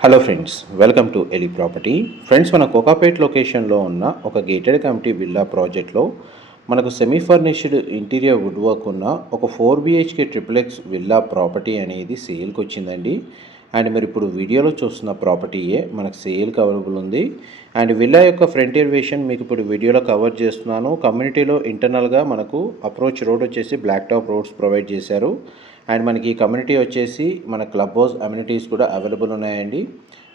Hello friends welcome to Eli property friends మన కోకాపేట్ లొకేషన్లో ఉన్న ఒక గేటెడ్ కమిటీ విల్లా ప్రాజెక్ట్లో మనకు semi furnished interior wood work ఉన్న ఒక four BHK triplex villa property అనేది సేల్కి వచ్చిందండి. అండ్ మీరు ఇప్పుడు వీడియోలో చూస్తున్న ప్రాపర్టీయే మనకు సేల్కి అవైలబుల్ ఉంది. అండ్ విల్లా యొక్క ఫ్రంట్ ఎలివేషన్ మీకు ఇప్పుడు వీడియోలో కవర్ చేస్తున్నాను. కమ్యూనిటీలో ఇంటర్నల్గా మనకు అప్రోచ్ రోడ్ వచ్చేసి బ్లాక్ టాప్ రోడ్స్ ప్రొవైడ్ చేశారు. అండ్ మనకి ఈ కమ్యూనిటీ వచ్చేసి మన క్లబ్ హౌస్ అమ్యూనిటీస్ కూడా అవైలబుల్ ఉన్నాయండి.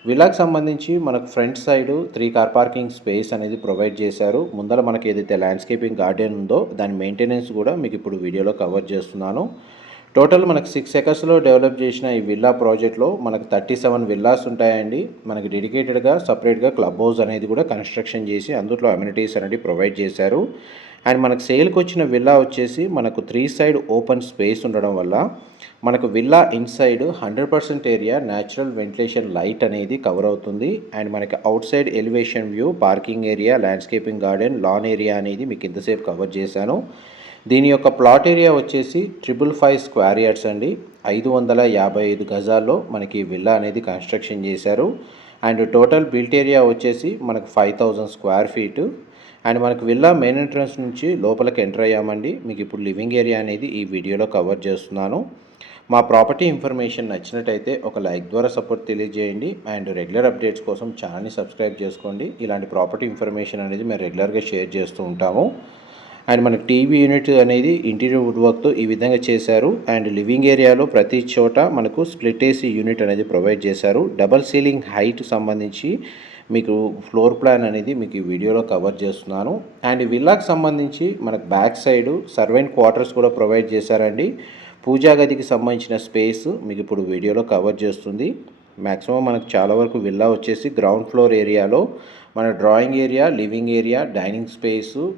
విలాకి సంబంధించి మనకు front side three car parking space అనేది ప్రొవైడ్ చేశారు. ముందర మనకి ఏదైతే ల్యాండ్స్కేపింగ్ గార్డెన్ ఉందో దాని మెయింటెనెన్స్ కూడా మీకు ఇప్పుడు వీడియోలో కవర్ చేస్తున్నాను. టోటల్ మనకు సిక్స్ ఎకర్స్లో డెవలప్ చేసిన ఈ విల్లా ప్రాజెక్ట్లో మనకు థర్టీ సెవెన్ విల్లాస్ ఉంటాయండి. మనకి డెడికేటెడ్గా సపరేట్గా క్లబ్ హౌస్ అనేది కూడా కన్స్ట్రక్షన్ చేసి అందులో అమ్యూనిటీస్ అనేది ప్రొవైడ్ చేశారు. అండ్ మనకు సేల్కి వచ్చిన విల్లా వచ్చేసి మనకు త్రీ సైడ్ ఓపెన్ స్పేస్ ఉండడం వల్ల మనకు villa inside hundred percent area natural ventilation light అనేది కవర్ అవుతుంది. అండ్ మనకి outside elevation view parking area landscaping garden lawn area అనేది మీకు ఇంతసేపు కవర్ చేశాను. దీని యొక్క ప్లాట్ ఏరియా వచ్చేసి ట్రిపుల్ ఫైవ్ స్క్వేర్ యార్డ్స్ అండి. ఐదు వందల యాభై ఐదు గజాల్లో మనకి విల్లా అనేది కన్స్ట్రక్షన్ చేశారు. అండ్ టోటల్ బిల్ట్ ఏరియా వచ్చేసి మనకు five thousand square feet. And మనకు విల్లా మెయిన్ ఎంట్రన్స్ నుంచి లోపలికి ఎంటర్ అయ్యామండి. మీకు ఇప్పుడు లివింగ్ ఏరియా అనేది ఈ వీడియోలో కవర్ చేస్తున్నాను. మా ప్రాపర్టీ ఇన్ఫర్మేషన్ నచ్చినట్టయితే ఒక లైక్ ద్వారా సపోర్ట్ తెలియజేయండి. అండ్ రెగ్యులర్ అప్డేట్స్ కోసం ఛానల్ని సబ్స్క్రైబ్ చేసుకోండి. ఇలాంటి ప్రాపర్టీ ఇన్ఫర్మేషన్ అనేది మేము రెగ్యులర్గా షేర్ చేస్తూ ఉంటాము. అండ్ మనకు టీవీ యూనిట్ అనేది ఇంటీరియర్ వుడ్ వర్క్తో ఈ విధంగా చేశారు. అండ్ లివింగ్ ఏరియాలో ప్రతి చోట మనకు స్ప్లిట్ ఏసీ యూనిట్ అనేది ప్రొవైడ్ చేశారు. డబల్ సీలింగ్ హైట్ సంబంధించి మీకు ఫ్లోర్ ప్లాన్ అనేది మీకు ఈ వీడియోలో కవర్ చేస్తున్నాను. అండ్ విల్లాకి సంబంధించి మనకు బ్యాక్ సైడ్ సర్వెంట్ క్వార్టర్స్ కూడా ప్రొవైడ్ చేశారండి. పూజా గదికి సంబంధించిన స్పేస్ మీకు ఇప్పుడు వీడియోలో కవర్ చేస్తుంది. మ్యాక్సిమం మనకు చాలా వరకు విల్లా వచ్చేసి గ్రౌండ్ ఫ్లోర్ ఏరియాలో మన drawing area living area dining space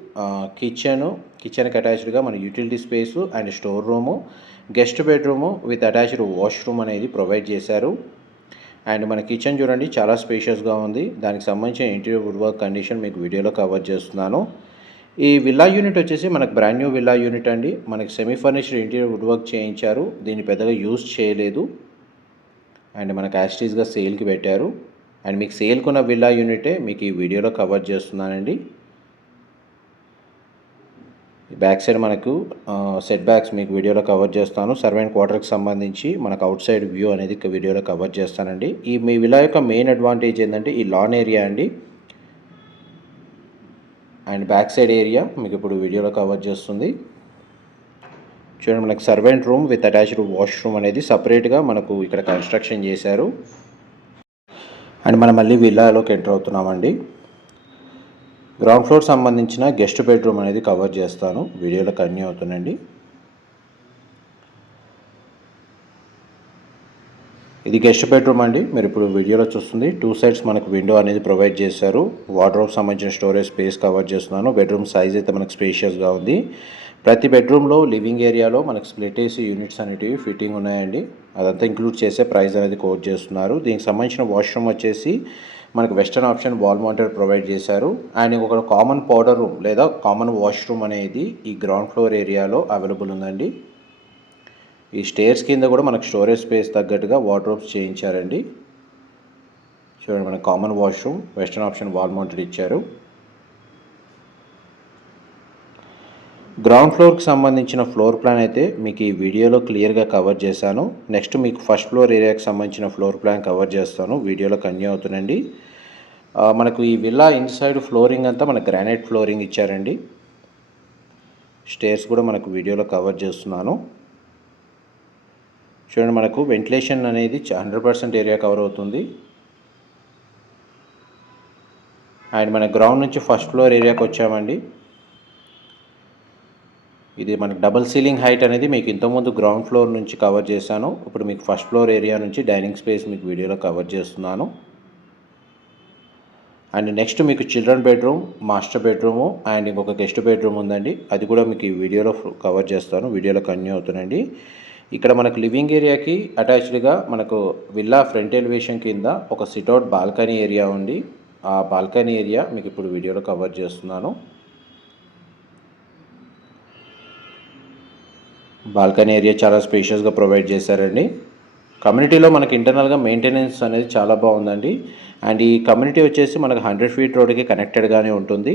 kitchen కిచెన్కి అటాచ్డ్గా మన utility space and store room guest bedroom with attached washroom అనేది ప్రొవైడ్ చేశారు. అండ్ మన కిచెన్ చూడండి చాలా స్పేషియస్గా ఉంది. దానికి సంబంధించిన ఇంటీరియర్ వుడ్ వర్క్ కండిషన్ మీకు వీడియోలో కవర్ చేస్తున్నాను. ఈ విల్లా యూనిట్ వచ్చేసి మనకు బ్రాండ్ న్యూ విల్లా యూనిట్ అండి. మనకి semi furniture interior wood work చేయించారు. దీన్ని పెద్దగా యూజ్ చేయలేదు. అండ్ మనకు యాస్టీస్గా సేల్కి పెట్టారు. అండ్ మీకు సేల్కున్న విల్లా యూనిటే మీకు ఈ వీడియోలో కవర్ చేస్తున్నానండి. బ్యాక్ సైడ్ మనకు సెట్ బ్యాక్స్ మీకు వీడియోలో కవర్ చేస్తాను. సర్వెంట్ క్వార్టర్కి సంబంధించి మనకు అవుట్ సైడ్ వ్యూ అనేది వీడియోలో కవర్ చేస్తానండి. ఈ మీ విలా యొక్క మెయిన్ అడ్వాంటేజ్ ఏంటంటే ఈ లాన్ ఏరియా అండి. అండ్ బ్యాక్ సైడ్ ఏరియా మీకు ఇప్పుడు వీడియోలో కవర్ చేస్తుంది. చూడండి మనకు servant room with attached washroom అనేది సపరేట్గా మనకు ఇక్కడ కన్స్ట్రక్షన్ చేశారు. అండ్ మనం మళ్ళీ విల్లాలోకి ఎంటర్ అవుతున్నామండి. గ్రౌండ్ ఫ్లోర్ సంబంధించిన గెస్ట్ బెడ్రూమ్ అనేది కవర్ చేస్తాను. వీడియోలో కన్యూ అవుతుందండి. ఇది గెస్ట్ బెడ్రూమ్ అండి. మీరు ఇప్పుడు వీడియోలో చూస్తుంది. టూ సైడ్స్ మనకు విండో అనేది ప్రొవైడ్ చేశారు. వార్డ్రోబ్ సంబంధించిన స్టోరేజ్ స్పేస్ కవర్ చేస్తున్నాను. బెడ్రూమ్ సైజ్ అయితే మనకు స్పేషియస్గా ఉంది. ప్రతి బెడ్రూమ్లో లివింగ్ ఏరియాలో మనకు స్ప్లిట్ ఏసీ యూనిట్స్ అనేటివి ఫిట్టింగ్ ఉన్నాయండి. అదంతా ఇంక్లూడ్ చేసే ప్రైస్ అనేది కోట్ చేస్తున్నారు. దీనికి సంబంధించిన వాష్రూమ్ వచ్చేసి మనకు western option wall mounted provide చేశారు. అండ్ ఒక కామన్ పౌడర్ రూమ్ లేదా కామన్ వాష్రూమ్ అనేది ఈ గ్రౌండ్ ఫ్లోర్ ఏరియాలో అవైలబుల్ ఉందండి. ఈ స్టేర్స్ కింద కూడా మనకు స్టోరేజ్ స్పేస్ తగ్గట్టుగా వార్డ్రోబ్స్ చేయించారండి. చూడండి మనకు common washroom western option wall mounted ఇచ్చారు. గ్రౌండ్ ఫ్లోర్కి సంబంధించిన ఫ్లోర్ ప్లాన్ అయితే మీకు ఈ వీడియోలో క్లియర్గా కవర్ చేశాను. నెక్స్ట్ మీకు ఫస్ట్ ఫ్లోర్ ఏరియాకి సంబంధించిన ఫ్లోర్ ప్లాన్ కవర్ చేస్తాను. వీడియోలో కన్యూ అవుతుందండి. మనకు ఈ విల్లా ఇన్సైడ్ ఫ్లోరింగ్ అంతా మనకు గ్రానైట్ ఫ్లోరింగ్ ఇచ్చారండి. స్టేర్స్ కూడా మనకు వీడియోలో కవర్ చేస్తున్నాను. చూడండి మనకు వెంటిలేషన్ అనేది హండ్రెడ్ పర్సెంట్ ఏరియా కవర్ అవుతుంది. అండ్ మన గ్రౌండ్ నుంచి ఫస్ట్ ఫ్లోర్ ఏరియాకి వచ్చామండి. ఇది మనకి డబల్ సీలింగ్ హైట్ అనేది మీకు ఇంతకుముందు గ్రౌండ్ ఫ్లోర్ నుంచి కవర్ చేశాను. ఇప్పుడు మీకు ఫస్ట్ ఫ్లోర్ ఏరియా నుంచి డైనింగ్ స్పేస్ మీకు వీడియోలో కవర్ చేస్తున్నాను. అండ్ నెక్స్ట్ మీకు children bedroom master bedroom and ఇంకొక గెస్ట్ బెడ్రూమ్ ఉందండి. అది కూడా మీకు ఈ వీడియోలో కవర్ చేస్తాను. వీడియోలో కన్యూ అవుతుందండి. ఇక్కడ మనకు లివింగ్ ఏరియాకి అటాచ్డ్గా మనకు విల్లా ఫ్రంట్ ఎలివేషన్ కింద ఒక సిట్అవుట్ బాల్కనీ ఏరియా ఉంది. ఆ బాల్కనీ ఏరియా మీకు ఇప్పుడు వీడియోలో కవర్ చేస్తున్నాను. బాల్కనీ ఏరియా చాలా స్పేషియస్గా ప్రొవైడ్ చేశారండి. కమ్యూనిటీలో మనకి ఇంటర్నల్గా మెయింటెనెన్స్ అనేది చాలా బాగుందండి. అండ్ ఈ కమ్యూనిటీ వచ్చేసి మనకు హండ్రెడ్ ఫీట్ రోడ్కి కనెక్టెడ్గానే ఉంటుంది.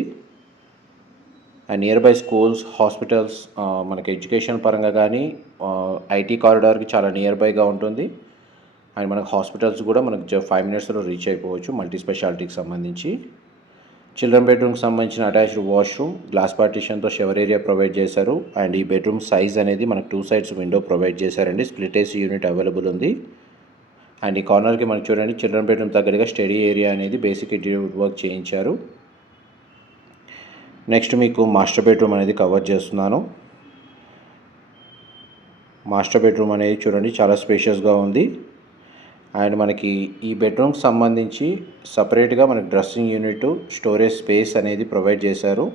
And near by schools hospitals మనకి ఎడ్యుకేషన్ పరంగా కానీ ఐటీ కారిడార్కి చాలా నియర్ బైగా ఉంటుంది. అండ్ మనకు హాస్పిటల్స్ కూడా మనకు ఫైవ్ మినిట్స్లో రీచ్ అయిపోవచ్చు మల్టీ స్పెషాలిటీకి సంబంధించి. చిల్డ్రన్ బెడ్రూమ్కి సంబంధించిన అటాచ్డ్ వాష్రూమ్ గ్లాస్ పార్టీషన్తో షవర్ ఏరియా ప్రొవైడ్ చేశారు. అండ్ ఈ బెడ్రూమ్ సైజ్ అనేది మనకు టూ సైడ్స్ విండో ప్రొవైడ్ చేశారండి. స్ప్లిట్ ఏసీ యూనిట్ అవైలబుల్ ఉంది. అండ్ ఈ కార్నర్కి మనకు చూడండి చిల్డ్రన్ బెడ్రూమ్ దగ్గరగా స్టడీ ఏరియా అనేది బేసిక్ ఇంటీరియర్ వర్క్ చేయించారు. నెక్స్ట్ మీకు మాస్టర్ బెడ్రూమ్ అనేది కవర్ చేస్తున్నాను. మాస్టర్ బెడ్రూమ్ అనేది చూడండి చాలా స్పేషియస్గా ఉంది. అండ్ మనకి ఈ బెడ్రూమ్కి సంబంధించి సపరేట్గా మనకి డ్రెస్సింగ్ యూనిట్ స్టోరేజ్ స్పేస్ అనేది ప్రొవైడ్ చేశారు.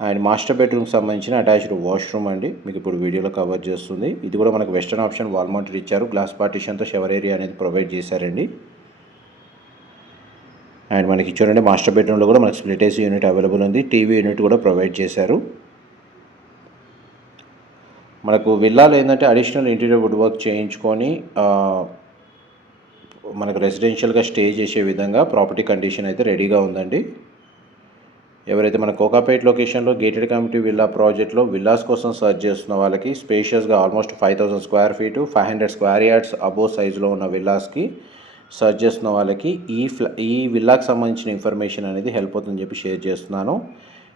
అండ్ మాస్టర్ బెడ్రూమ్కి సంబంధించిన అటాచ్డ్ వాష్రూమ్ అండి. మీకు ఇప్పుడు వీడియోలో కవర్ చేస్తుంది. ఇది కూడా మనకు వెస్టర్న్ ఆప్షన్ వాల్ మౌంటెడ్ ఇచ్చారు. గ్లాస్ పార్టీషన్తో షవర్ ఏరియా అనేది ప్రొవైడ్ చేశారండి. అండ్ మనకి చూడండి మాస్టర్ బెడ్రూమ్లో కూడా మనకి స్ప్లిట్ ఏసీ యూనిట్ అవైలబుల్ ఉంది. టీవీ యూనిట్ కూడా ప్రొవైడ్ చేశారు. మనకు విల్లాలో ఏంటంటే అడిషనల్ ఇంటీరియర్ వుడ్ వర్క్ చేయించుకొని మనకు రెసిడెన్షియల్గా స్టే చేసే విధంగా ప్రాపర్టీ కండిషన్ అయితే రెడీగా ఉందండి. ఎవరైతే మన కోకాపేట్ లొకేషన్లో గేటెడ్ కమ్యూనిటీ విల్లా ప్రాజెక్ట్లో విల్లాస్ కోసం సర్చ్ చేస్తున్న వాళ్ళకి స్పేషియస్గా almost five thousand square feet five hundred square yards above సైజులో ఉన్న విల్లాస్కి సర్చ్ చేస్తున్న వాళ్ళకి ఈ ఫ్లా ఈ విల్లాకి సంబంధించిన ఇన్ఫర్మేషన్ అనేది హెల్ప్ అవుతుందని చెప్పి షేర్ చేస్తున్నాను.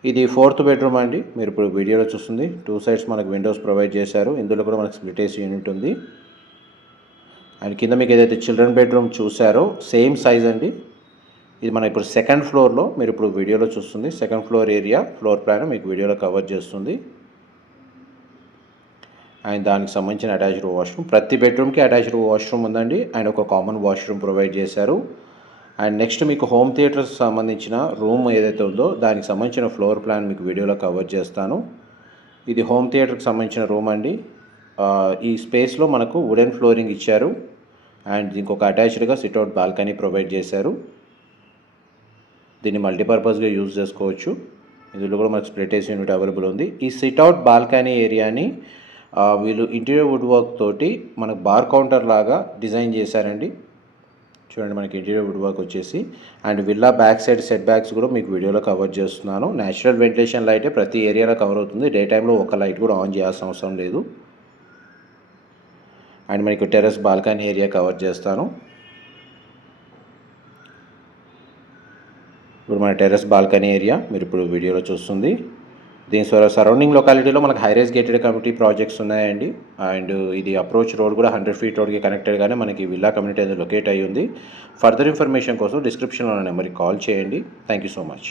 ఇది ఫోర్త్ బెడ్రూమ్ అండి. మీరు ఇప్పుడు వీడియోలో చూస్తుంది. టూ సైడ్స్ మనకు విండోస్ ప్రొవైడ్ చేశారు. ఇందులో కూడా మనకు స్ప్లిట్ ఏసీ యూనిట్ ఉంది. అండ్ కింద మీకు ఏదైతే చిల్డ్రన్ బెడ్రూమ్ చూసారో సేమ్ సైజ్ అండి. ఇది మన ఇప్పుడు సెకండ్ ఫ్లోర్లో మీరు ఇప్పుడు వీడియోలో చూస్తుంది. Second floor area floor plan మీకు వీడియోలో కవర్ చేస్తుంది. అండ్ దానికి సంబంధించిన అటాచ్డ్ వాష్రూమ్. ప్రతి బెడ్రూమ్కి అటాచ్డ్ వాష్రూమ్ ఉందండి. అండ్ ఒక కామన్ వాష్రూమ్ ప్రొవైడ్ చేశారు. అండ్ నెక్స్ట్ మీకు హోమ్ థియేటర్స్ సంబంధించిన రూమ్ ఏదైతే ఉందో దానికి సంబంధించిన ఫ్లోర్ ప్లాన్ మీకు వీడియోలో కవర్ చేస్తాను. ఇది హోమ్ థియేటర్కి సంబంధించిన రూమ్ అండి. ఈ స్పేస్లో మనకు వుడెన్ ఫ్లోరింగ్ ఇచ్చారు. అండ్ దీనికి ఒక అటాచ్డ్గా సిట్అవుట్ బాల్కనీ ప్రొవైడ్ చేశారు. దీన్ని మల్టీపర్పస్గా యూజ్ చేసుకోవచ్చు. ఇందులో కూడా మనకు స్ప్లిట్ ఏసీ యూనిట్ అవైలబుల్ ఉంది. ఈ సిట్అవుట్ బాల్కనీ ఏరియాని వీళ్ళు ఇంటీరియర్ వుడ్ వర్క్ తోటి మనకు బార్ కౌంటర్ లాగా డిజైన్ చేశారండి. చూడండి మనకి ఇంటీరియర్ వుడ్ వర్క్ వచ్చేసి. And villa back side set backs కూడా మీకు వీడియోలో కవర్ చేస్తున్నాను. నేచురల్ వెంటిలేషన్ లైటే ప్రతి ఏరియాలో కవర్ అవుతుంది. డే టైంలో ఒక లైట్ కూడా ఆన్ చేయాల్సిన అవసరం లేదు. అండ్ మనకి టెర్రస్ బాల్కనీ ఏరియా కవర్ చేస్తాను. ఇప్పుడు మన టెర్రస్ బాల్కనీ ఏరియా మీరు ఇప్పుడు వీడియోలో చూస్తుంది. దీని సరౌండింగ్ లొకాలిటీలో మనకు high rise gated community projects ఉన్నాయండి. అండ్ ఇది అప్రోచ్ రోడ్ కూడా హండ్రెడ్ ఫీట్ రోడ్కి కనెక్టెడ్గానే మనకి విల్లా కమ్యూనిటీ అనేది లొకేట్ అయ్యి ఉంది ఫర్దర్ ఇన్ఫర్మేషన్ కోసం డిస్క్రిప్షన్లో ఉన్న నెంబర్కి కాల్ చేయండి. Thank you so much